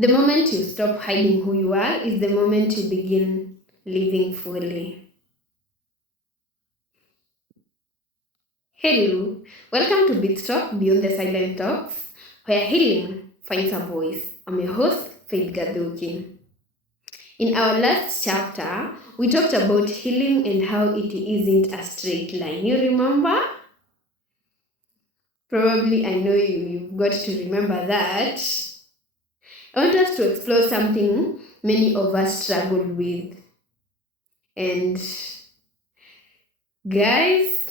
The moment you stop hiding who you are is the moment you begin living fully. Hello, welcome to BTS-Talk, Beyond the Silent Talks, where healing finds a voice. I'm your host, Faith Gaduki. In our last chapter, we talked about healing and how it isn't a straight line. You remember? Probably I know you've got to remember that. I want us to explore something many of us struggled with. And guys,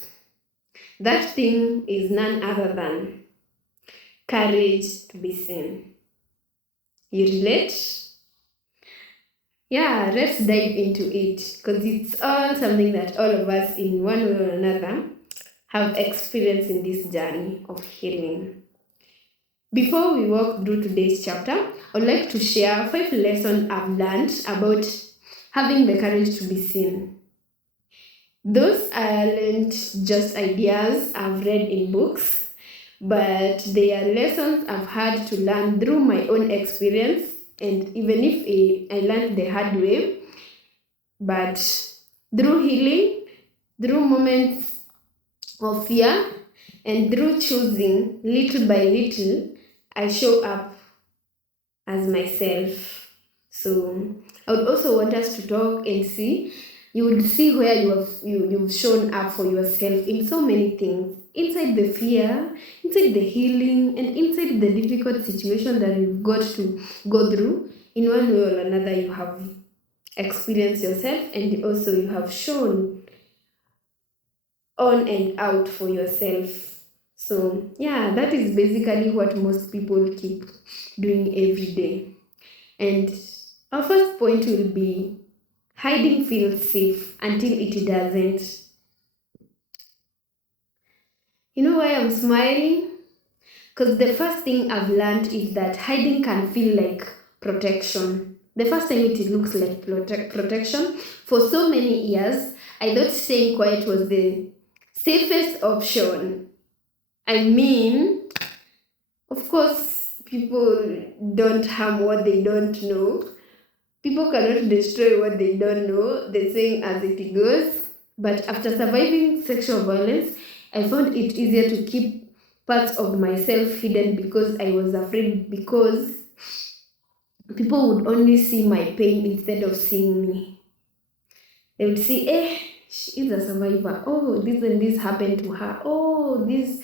that thing is none other than courage to be seen. You relate? Yeah, let's dive into it because it's all something that all of us in one way or another have experienced in this journey of healing. Before we walk through today's chapter, I would like to share 5 lessons I've learned about having the courage to be seen. Those aren't just ideas I've read in books, but they are lessons I've had to learn through my own experience, and even if I learned the hard way, but through healing, through moments of fear, and through choosing little by little, I show up as myself. So I would also want us to talk and see. You would see where you've shown up for yourself in so many things. Inside the fear, inside the healing, and inside the difficult situation that you've got to go through. In one way or another, you have experienced yourself, and also you have shown on and out for yourself. So yeah, that is basically what most people keep doing every day. And our first point will be hiding feels safe until it doesn't. You know why I'm smiling? Because the first thing I've learned is that hiding can feel like protection. The first time it looks like protection. For so many years, I thought staying quiet was the safest option. I mean, of course, people don't harm what they don't know. People cannot destroy what they don't know, the saying as it goes. But after surviving sexual violence, I found it easier to keep parts of myself hidden because I was afraid, because people would only see my pain instead of seeing me. They would see, she is a survivor. Oh, this and this happened to her. Oh, this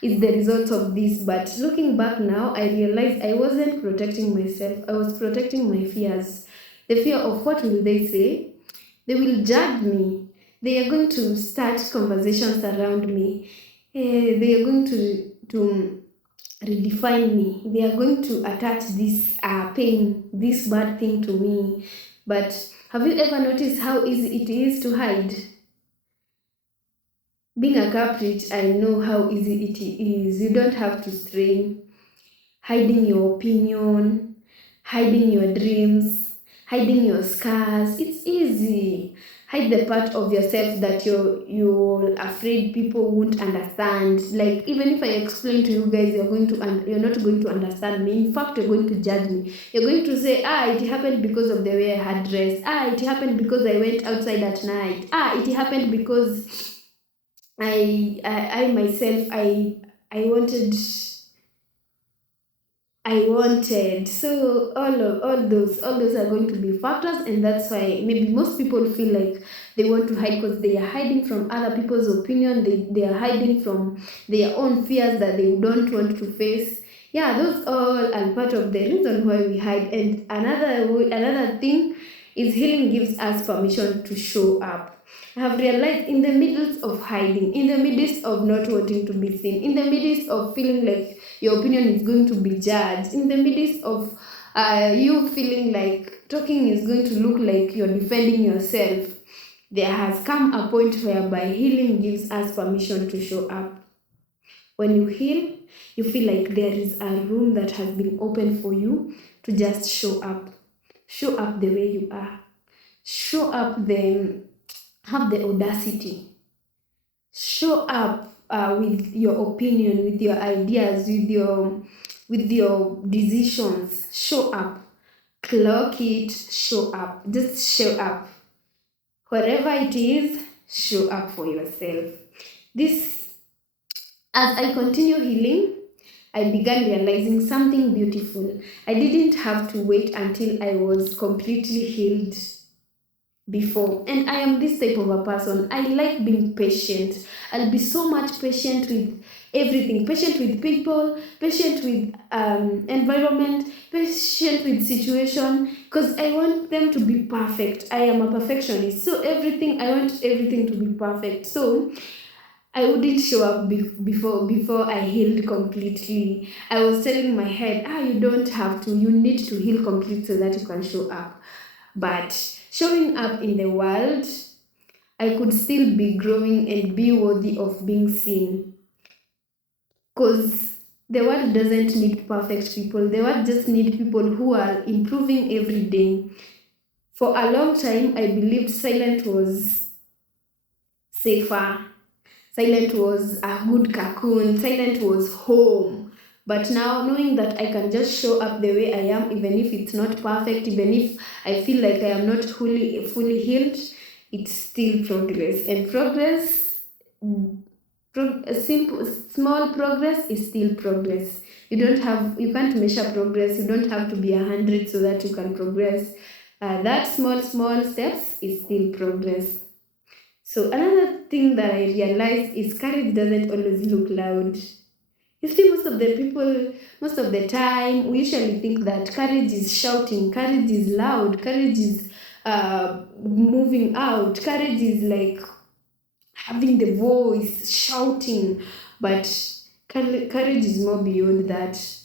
is the result of this. But looking back now, I realized I wasn't protecting myself. I was protecting my fears. The fear of what will they say? They will judge me. They are going to start conversations around me. They are going to redefine me. They are going to attach this pain, this bad thing to me. But have you ever noticed how easy it is to hide? Being a culprit, I know how easy it is. You don't have to strain. Hiding your opinion, hiding your dreams, hiding your scars. It's easy. Hide the part of yourself that you're afraid people won't understand. Like, even if I explain to you guys, you're not going to understand me. In fact, you're going to judge me. You're going to say, it happened because of the way I had dressed. It happened because I went outside at night. It happened because I myself I wanted. So all those are going to be factors, and that's why maybe most people feel like they want to hide because they are hiding from other people's opinion. They are hiding from their own fears that they don't want to face. Yeah, those all are part of the reason why we hide. And another thing is healing gives us permission to show up. I have realized in the midst of hiding, in the midst of not wanting to be seen, in the midst of feeling like your opinion is going to be judged, in the midst of you feeling like talking is going to look like you're defending yourself, there has come a point whereby healing gives us permission to show up. When you heal, you feel like there is a room that has been opened for you to just show up. Show up the way you are. Show up have the audacity. Show up with your opinion, with your ideas, with your decisions. Show up. clock it, show up. Just show up. Whatever it is, show up for yourself. This, as I continue healing, I began realizing something beautiful. I didn't have to wait until I was completely healed before. And I am this type of a person. I like being patient. I'll be so much patient with everything, patient with people, patient with environment, patient with situation, because I want them to be perfect. I am a perfectionist, so I want everything to be perfect. So I wouldn't show up before I healed completely. I was telling my head, you don't have to. You need to heal completely so that you can show up. But showing up in the world, I could still be growing and be worthy of being seen. Because the world doesn't need perfect people. The world just needs people who are improving every day. For a long time, I believed silence was safer. Silent was a good cocoon. Silent was home. But now, knowing that I can just show up the way I am, even if it's not perfect, even if I feel like I am not fully healed, it's still progress. And small progress is still progress. You can't measure progress. You don't have to be 100 so that you can progress. That small steps is still progress. So another thing that I realized is courage doesn't always look loud. You see, most of the time, we usually think that courage is shouting, courage is loud, courage is moving out, courage is like having the voice, shouting. But courage is more beyond that.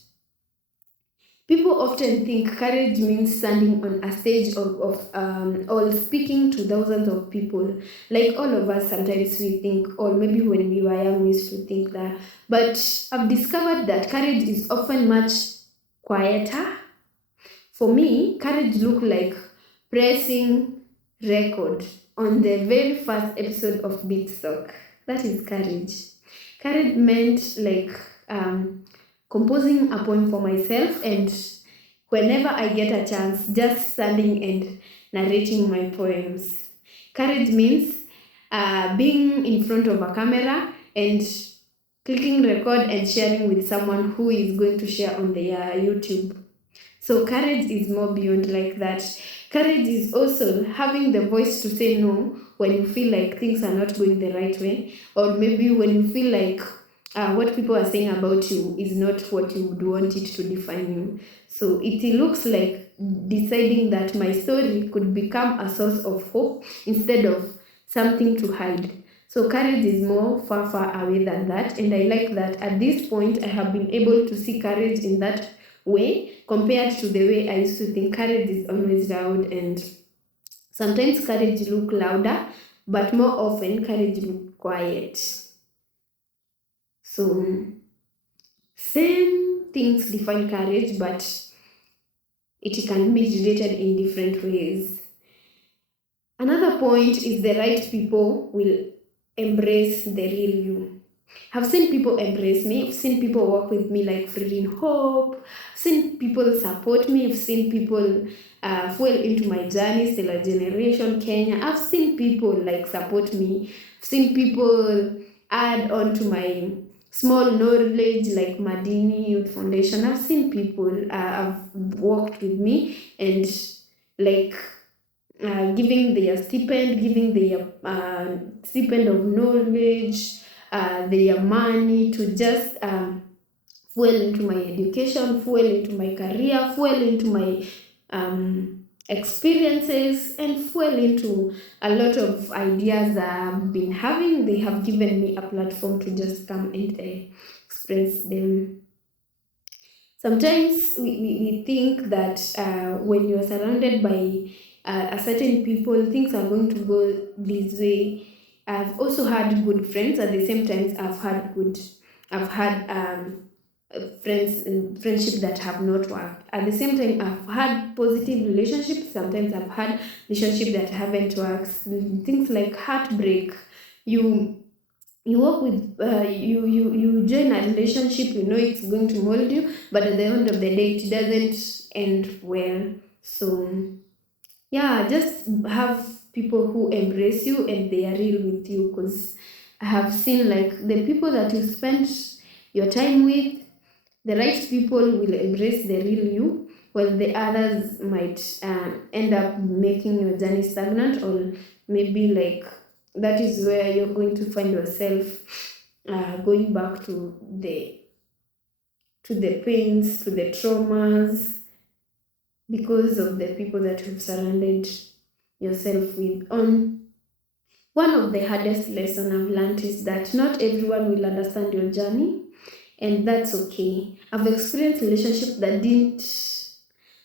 People often think courage means standing on a stage or speaking to thousands of people. Like all of us, sometimes we think, or maybe when we were young, we used to think that. But I've discovered that courage is often much quieter. For me, courage looked like pressing record on the very first episode of BTS-Talk. That is courage. Courage meant like composing a poem for myself, and whenever I get a chance, just standing and narrating my poems. Courage means being in front of a camera and clicking record and sharing with someone who is going to share on their YouTube. So courage is more beyond like that. Courage is also having the voice to say no when you feel like things are not going the right way, or maybe when you feel like what people are saying about you is not what you would want it to define you. So it looks like deciding that my story could become a source of hope instead of something to hide. So courage is more far away than that, and I like that at this point I have been able to see courage in that way compared to the way I used to think courage is always loud, and sometimes courage look louder, but more often courage look quiet. So same things define courage, but it can be related in different ways. Another point is the right people will embrace the real you. I've seen people embrace me. I've seen people work with me like Freedom Hope. I've seen people support me. I've seen people fuel into my journey, Stellar Generation Kenya. I've seen people like support me. I've seen people add on to my small knowledge like Madini Youth Foundation. I've seen people have worked with me and like giving their stipend, giving their stipend of knowledge, their money to just fuel into my education, fuel into my career, fuel into my experiences, and fuel into a lot of ideas that I've been having. They have given me a platform to just come and express them. Sometimes we think that when you're surrounded by a certain people, things are going to go this way. I've also had good friends. At the same time, I've had friendship that have not worked. At the same time, I've had positive relationships. Sometimes I've had relationships that haven't worked. Things like heartbreak. You work with you join a relationship, you know it's going to mold you, but at the end of the day it doesn't end well. So yeah, just have people who embrace you and they are real with you, because I have seen like the people that you spend your time with, the right people will embrace the real you, while the others might end up making your journey stagnant, or maybe like that is where you're going to find yourself going back to the pains, to the traumas, because of the people that you've surrounded yourself with. On one of the hardest lessons I've learned is that not everyone will understand your journey, and that's okay. I've experienced relationships that didn't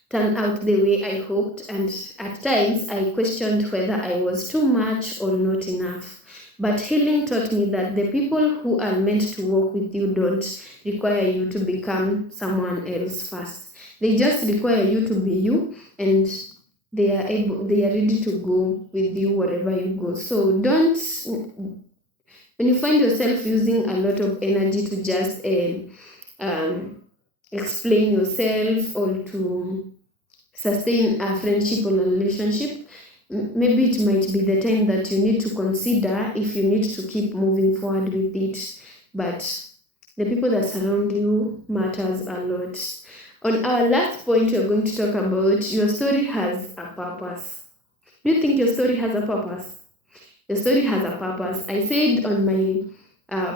turn out the way I hoped, and at times I questioned whether I was too much or not enough. But healing taught me that the people who are meant to work with you don't require you to become someone else first. They just require you to be you, and they are ready to go with you wherever you go. So don't, when you find yourself using a lot of energy to just explain yourself or to sustain a friendship or a relationship, maybe it might be the time that you need to consider if you need to keep moving forward with it. But the people that surround you matters a lot. On our last point, we're going to talk about your story has a purpose. Do you think your story has a purpose? Your story has a purpose. I said on my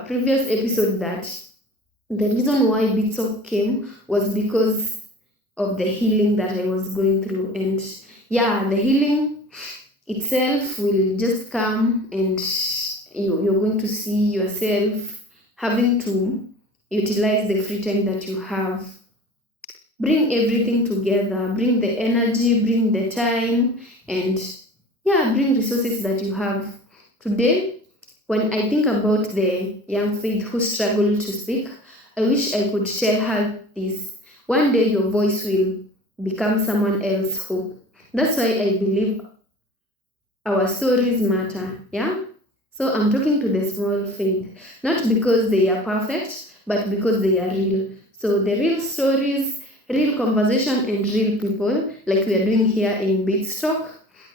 previous episode that the reason why BTS-Talk came was because of the healing that I was going through. And yeah, the healing itself will just come, and you're going to see yourself having to utilize the free time that you have. Bring everything together, bring the energy, bring the time, and yeah, bring resources that you have. Today, when I think about the young Faith who struggled to speak, I wish I could tell her this. One day your voice will become someone else's hope. That's why I believe our stories matter, yeah? So I'm talking to the small Faith, not because they are perfect, but because they are real. So the real stories, real conversation, and real people, like we are doing here in BTS-Talk,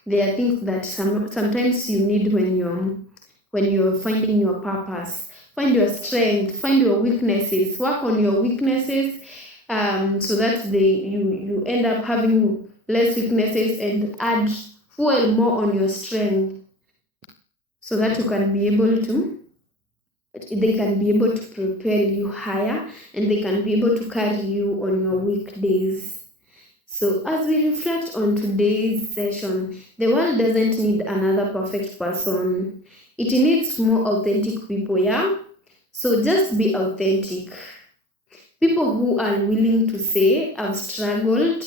they are things that sometimes you need when you're finding your purpose. Find your strength, find your weaknesses, work on your weaknesses, so that you end up having less weaknesses and add fuel more on your strength, so that you can be able to they can be able to propel you higher, and they can be able to carry you on your weekdays. So as we reflect on today's session, the world doesn't need another perfect person. It needs more authentic people, yeah? So just be authentic. People who are willing to say, I've struggled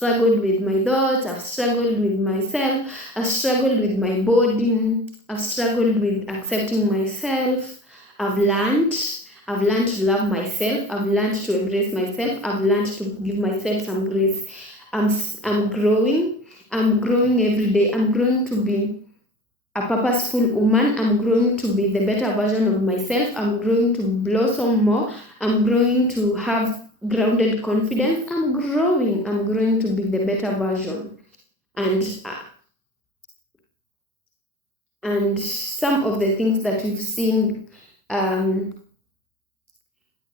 with my thoughts, I've struggled with myself, I've struggled with my body, I've struggled with accepting myself, I've learned to love myself, I've learned to embrace myself, I've learned to give myself some grace. I'm growing every day. I'm growing to be a purposeful woman. I'm growing to be the better version of myself. I'm growing to blossom more. I'm growing to have grounded confidence. I'm growing to be the better version. And some of the things that we've seen,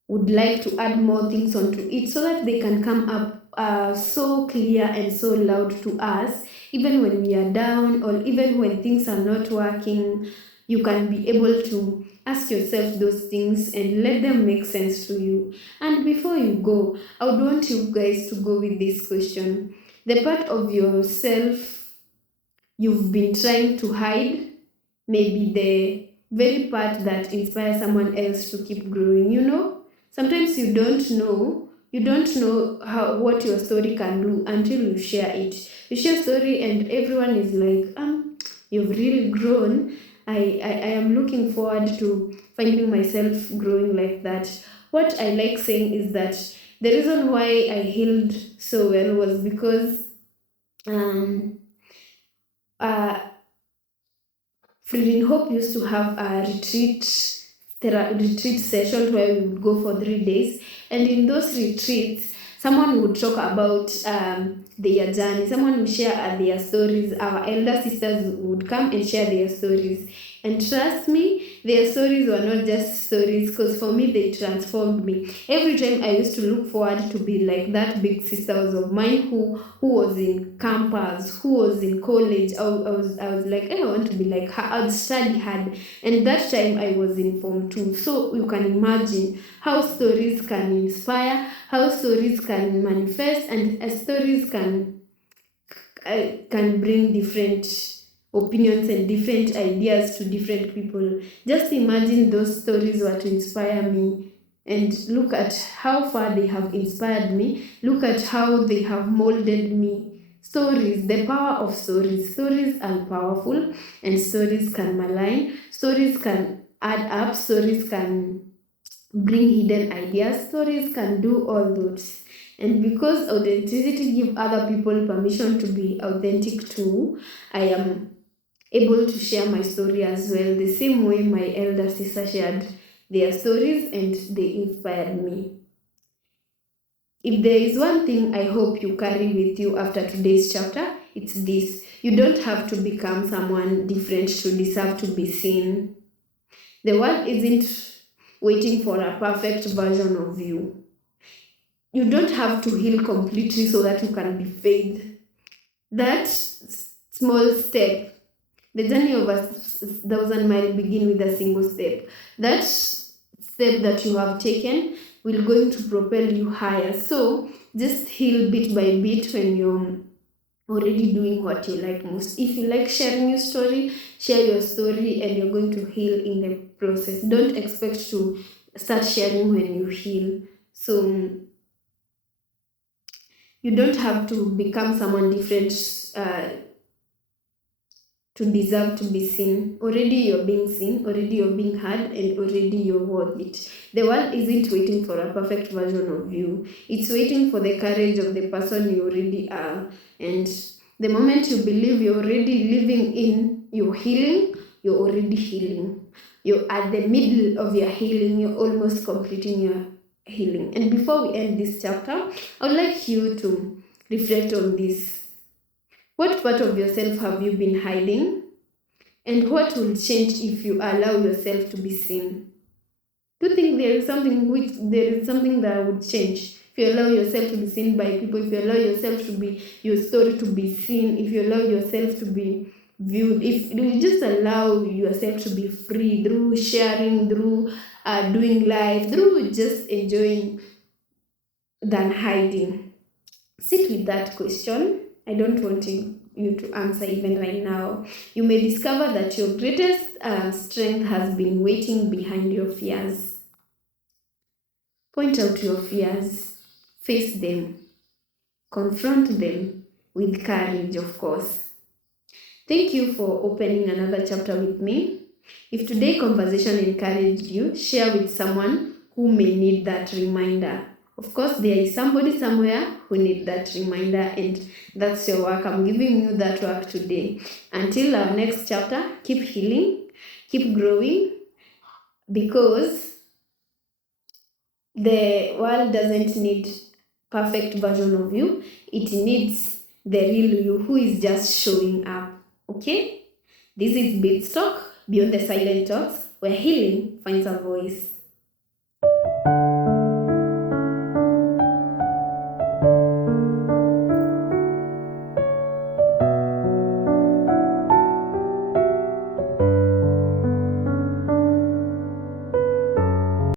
would like to add more things onto it so that they can come up so clear and so loud to us, even when we are down or even when things are not working. You can be able to ask yourself those things and let them make sense to you. And before you go, I would want you guys to go with this question: the part of yourself you've been trying to hide, maybe the very part that inspires someone else to keep growing. Sometimes you don't know what your story can do until you share it. You share story and everyone is like, you've really grown. I am looking forward to finding myself growing like that. What I like saying is that the reason why I healed so well was because uh, Freedom Hope used to have a retreat session where we would go for 3 days, and in those retreats, Someone would talk about their journey. Someone would share their stories. Our elder sisters would come and share their stories. And trust me, their stories were not just stories, because for me, they transformed me. Every time I used to look forward to be like that big sisters of mine who was in campus, who was in college. I was like, I want to be like her. I would study hard. And that time I was in Form 2. So you can imagine how stories can inspire, how stories can manifest, and stories can bring different opinions and different ideas to different people. Just imagine those stories were to inspire me, and look at how far they have inspired me. Look at how they have molded me. Stories, the power of stories. Stories are powerful, and stories can malign. Stories can add up. Stories can bring hidden ideas. Stories can do all those. And because authenticity gives other people permission to be authentic too, I am able to share my story as well, the same way my elder sister shared their stories and they inspired me. If there is one thing I hope you carry with you after today's chapter, it's this. You don't have to become someone different to deserve to be seen. The world isn't waiting for a perfect version of you. You don't have to heal completely so that you can be faith. That small step, the journey of 1,000 miles begin with a single step. That step that you have taken will going to propel you higher. So just heal bit by bit when you're already doing what you like most. If you like sharing your story, share your story, and you're going to heal in the process. Don't expect to start sharing when you heal. So you don't have to become someone different to deserve to be seen. Already you're being seen, already you're being heard, and already you're worth it. The world isn't waiting for a perfect version of you. It's waiting for the courage of the person you already are. And the moment you believe you're already living in your healing, you're already healing. You're at the middle of your healing, you're almost completing your healing. And before we end this chapter, I would like you to reflect on this. What part of yourself have you been hiding? And what will change if you allow yourself to be seen? Do you think there is something that would change if you allow yourself to be seen by people, if you allow yourself to be your story to be seen, if you allow yourself to be viewed, if you just allow yourself to be free through sharing, through doing life, through just enjoying than hiding? Sit with that question. I don't want you to answer even right now. You may discover that your greatest strength has been waiting behind your fears. Point out your fears, face them, confront them with courage, of course. Thank you for opening another chapter with me. If today's conversation encouraged you, share with someone who may need that reminder. Of course, there is somebody somewhere who needs that reminder, and that's your work. I'm giving you that work today. Until our next chapter, keep healing, keep growing, because the world doesn't need perfect version of you. It needs the real you who is just showing up. Okay? This is BTS-Talk, Beyond the Silent Talks, where healing finds a voice.